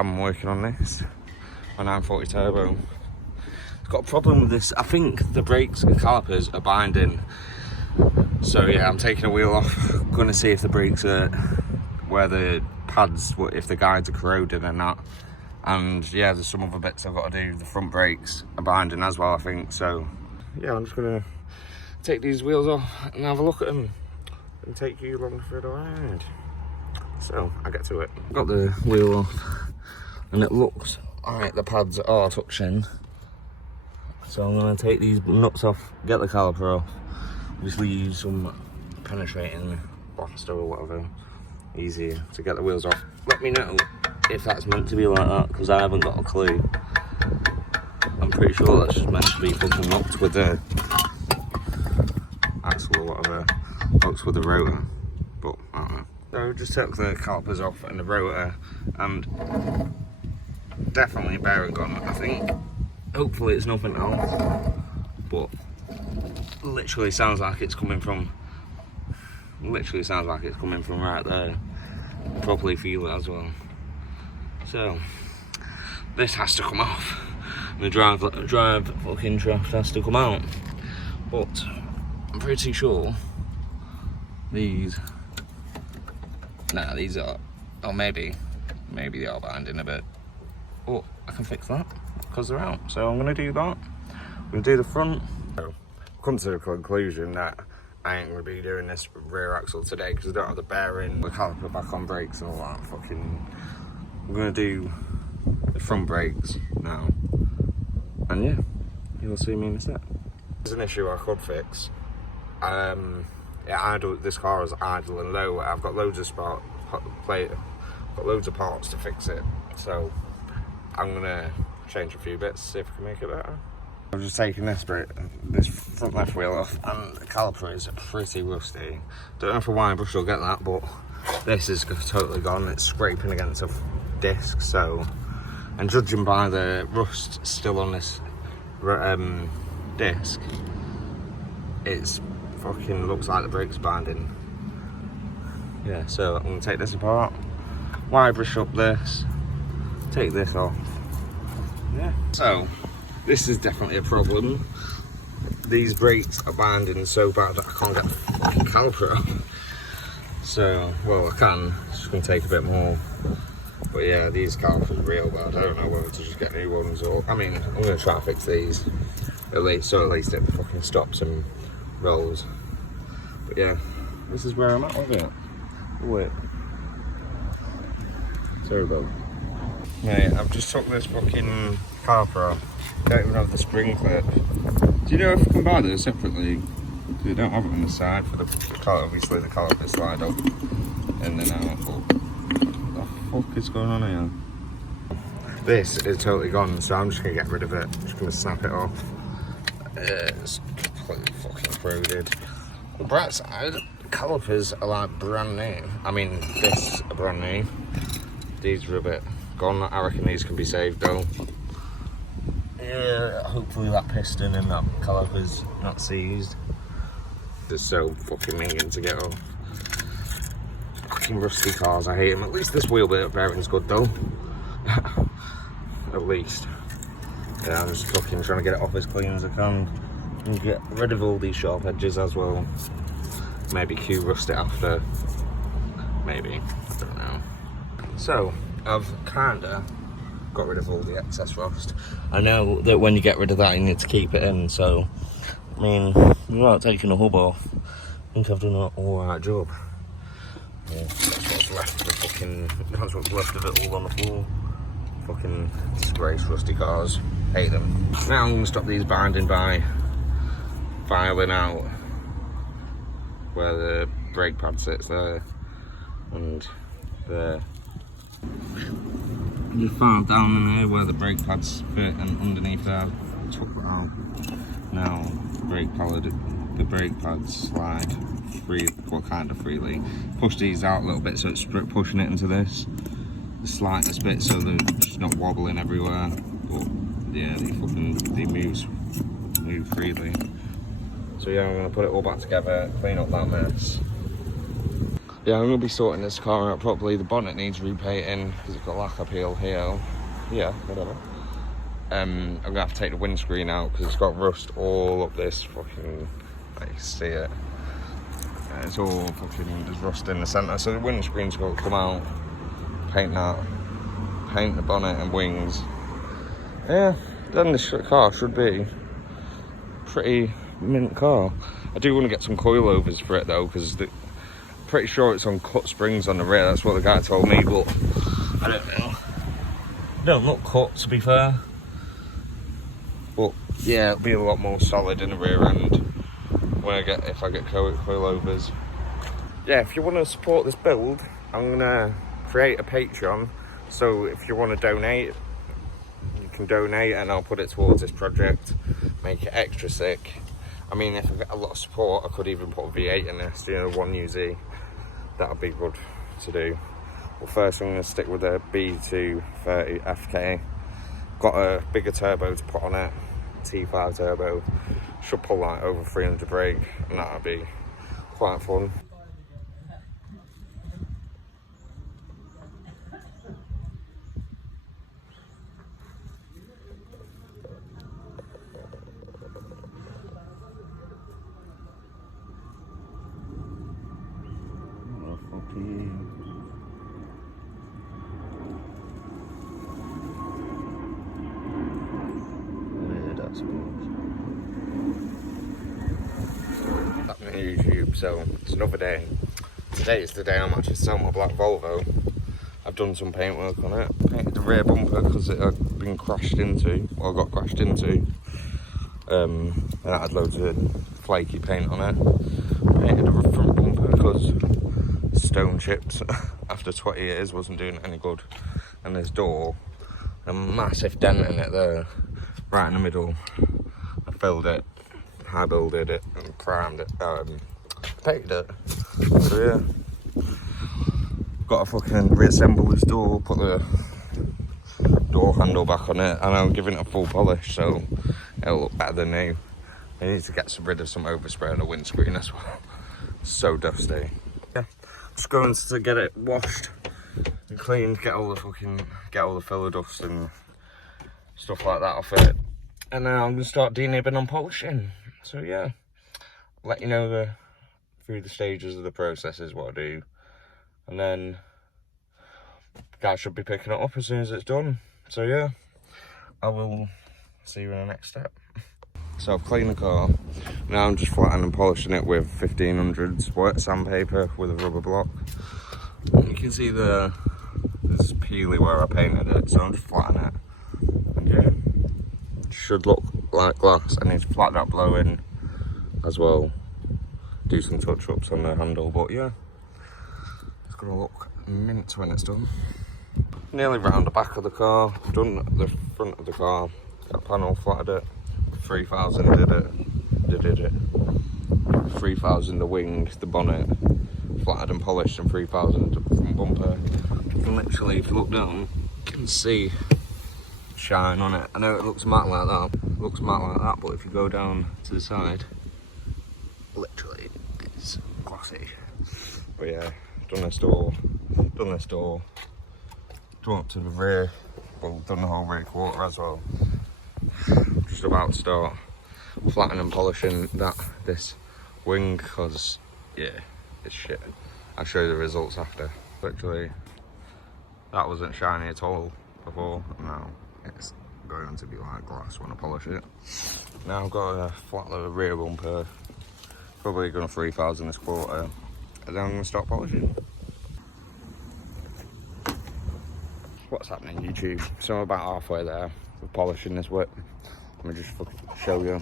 I'm working on this, a 940 turbo. It's got a problem with this. I think the brakes and calipers are binding. So yeah, I'm taking a wheel off. Gonna see if the brakes are where the pads, if the guides are corroded or not. And yeah, there's some other bits I've got to do. The front brakes are binding as well, I think. So yeah, I'm just gonna take these wheels off and have a look at them and take you along for the ride. So I get to it. Got the wheel off and it looks like the pads are touching. So I'm gonna take these nuts off, get the caliper off, obviously use some penetrating plaster or whatever, easy to get the wheels off. Let me know if that's meant to be like that, because I haven't got a clue. I'm pretty sure that's just meant to be fucking locked with the axle or whatever, locked with the rotor, but I don't know. So just took the calipers off and the rotor, and definitely bearing gone, I think. Hopefully it's nothing else, but literally sounds like it's coming from right there. Probably feel it as well. So this has to come off. The drive fucking shaft has to come out. But I'm pretty sure these are, or maybe they are binding a bit. But I can fix that because they're out. So I'm gonna do that. I'm gonna do the front. So come to the conclusion that I ain't gonna be doing this rear axle today because I don't have the bearing, the caliper back on brakes and all that fucking. I'm gonna do the front brakes now. And yeah, you'll see me in a sec. There's an issue I could fix. This car is idle and low. I've got loads of parts to fix it. So I'm gonna change a few bits, see if I can make it better. I've just taken this front left wheel off, and the caliper is pretty rusty. Don't know if a wire brush will get that, but this is totally gone. It's scraping against a disc, so, and judging by the rust still on this disc, it's fucking looks like the brake's binding. Yeah, so I'm gonna take this apart, wire brush up this, take this off. Yeah. So this is definitely a problem. These brakes are binding so bad that I can't get the fucking caliper off. So, well, I can. It's just gonna take a bit more. But yeah, these calipers are real bad. I don't know whether to just get new ones or. I mean, I'm gonna try to fix these at least, so at least it fucking stops and rolls. But yeah, this is where I'm at with it. Wait. Sorry about. Mate, I've just took this fucking caliper off. Don't even have the spring clip. Do you know if you can buy those separately? Because you don't have it on the side for the caliper. Obviously the caliper slide up and then out. But what the fuck is going on here? This is totally gone, so I'm just gonna get rid of it. I'm just gonna snap it off. It's completely fucking corroded. The bright side, the calipers are like brand new. I mean, this are brand new. These are a bit gone. I reckon these can be saved though. Yeah, hopefully that piston and that caliper's not seized. They're so fucking minging to get off. Fucking rusty cars, I hate them. At least this wheel bearing's good though. At least. Yeah, I'm just fucking trying to get it off as clean as I can. And get rid of all these sharp edges as well. Maybe Q-rust it after. Maybe, I don't know. So, I've kinda got rid of all the excess rust. I know that when you get rid of that, you need to keep it in, so, I mean, without taking the hub off, I think I've done an alright job. Yeah, that's what's left of the fucking, that's what's left of it all on the floor. Fucking disgrace, rusty cars, hate them. Now I'm gonna stop these binding by filing out where the brake pad sits there, and there. Just filed down in there where the brake pads fit, and underneath there, I took that out. Now the brake pads slide free, well, kind of freely. Push these out a little bit so it's pushing it into this, the slightest bit, so they're just not wobbling everywhere. But yeah, they move freely. So yeah, I'm gonna put it all back together, clean up that mess. Yeah, I'm going to be sorting this car out properly. The bonnet needs repainting because it's got lack appeal here. Yeah, whatever. I'm going to have to take the windscreen out because it's got rust all up this fucking... Like, you can see it. Yeah, it's all fucking... There's rust in the centre. So the windscreen's got to come out, paint that, paint the bonnet and wings. Yeah, then this car should be pretty mint car. I do want to get some coilovers for it though, because pretty sure it's on cut springs on the rear. That's what the guy told me, but I don't know. They don't look cut, to be fair. But yeah, it'll be a lot more solid in the rear end when if I get coilovers. Yeah, if you want to support this build, I'm gonna create a Patreon. So if you want to donate, you can donate, and I'll put it towards this project, make it extra sick. I mean, if I get a lot of support, I could even put a V8 in this, you know, 1UZ. That'd be good to do. Well, first I'm going to stick with a B230 FK. Got a bigger turbo to put on it, T5 turbo. Should pull like over 300 brake, and that'd be quite fun. Happening on YouTube, so it's another day. Today is the day I'm actually selling my black Volvo. I've done some paint work on it. Painted the rear bumper because it had been crashed into, well, got crashed into. And that had loads of flaky paint on it. Painted the front bumper because stone chips after 20 years wasn't doing any good. And this door, a massive dent in it there, right in the middle. I filled it, high builded it, and primed it, painted it. So yeah, got to fucking reassemble this door, put the door handle back on it, and I'm giving it a full polish, so it'll look better than new. I need to get rid of some overspray on the windscreen as well. It's so dusty. Yeah, just going to get it washed and cleaned, get all the filler dust and stuff like that off it. And then I'm gonna start denibbing and polishing. So yeah, let you know through the stages of the processes what I do, and then guys should be picking it up as soon as it's done. So yeah, I will see you in the next step. So I've cleaned the car. Now I'm just flattening and polishing it with 1500s wet sandpaper with a rubber block. You can see there's peely where I painted it, so I'm just flattening it. And yeah, it should look like glass. I need to flatten that blow in as well. Do some touch-ups on the handle, but yeah, it's gonna look mint when it's done. Nearly round the back of the car, done the front of the car, got a panel, flatted it, 3000 did it. 3000 the wing, the bonnet, flatted and polished, and 3000 the front bumper. You can literally, if you look down, you can see shine on it. I know it looks matte like that, but if you go down to the side, literally it's glassy. But yeah, done this door, done up to the rear, well, done the whole rear quarter as well. Just about to start flattening and polishing this wing, because yeah, it's shit. I'll show you the results after. Literally, that wasn't shiny at all before. Now it's going to be like glass when I polish it. Now I've got a flat load of rear bumper, probably going to 3000 this quarter, and then I'm going to start polishing. What's happening YouTube? So I'm about halfway there with polishing this whip. Let me just fucking show you.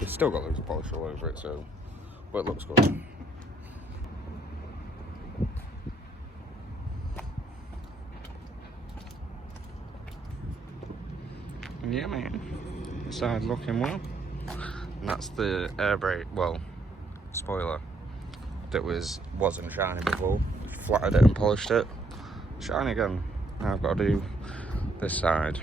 It's still got loads of polish all over it, so, but it looks good. And yeah, man, side looking well. And that's the air brake, well, spoiler, that wasn't shiny before. Flattered it and polished it. Shiny again. Now I've got to do this side.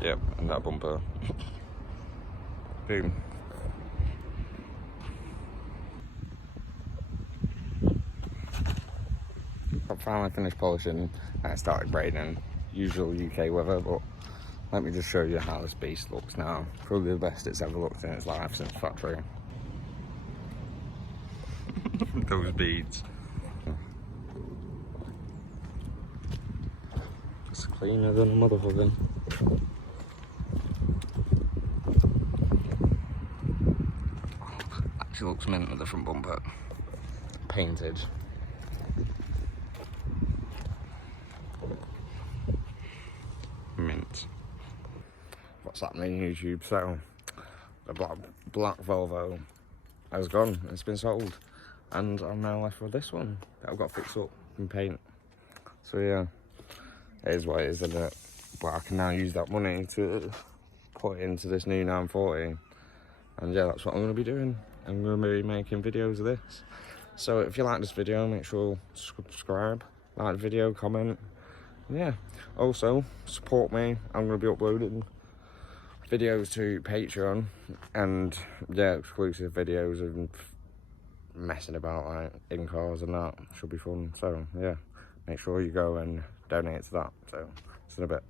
Yep, and that bumper. Boom. finally finished polishing and it started raining. Usual UK weather, but let me just show you how this beast looks now. Probably the best it's ever looked in its life since factory. Those beads. It's cleaner than a motherfucker. Actually looks mint with the front bumper. Painted. Mint. What's happening YouTube? So the black Volvo has gone. It's been sold, and I'm now left with this one that I've got fixed up and paint. So yeah, it is what it is, isn't it? But I can now use that money to put it into this new 940, and yeah, that's what I'm going to be doing. I'm going to be making videos of this. So if you like this video, make sure to subscribe, like the video, comment. Yeah, also support me. I'm going to be uploading videos to Patreon, and yeah, exclusive videos and messing about like in cars and that. Should be fun. So yeah, make sure you go and donate to that. So see you in a bit.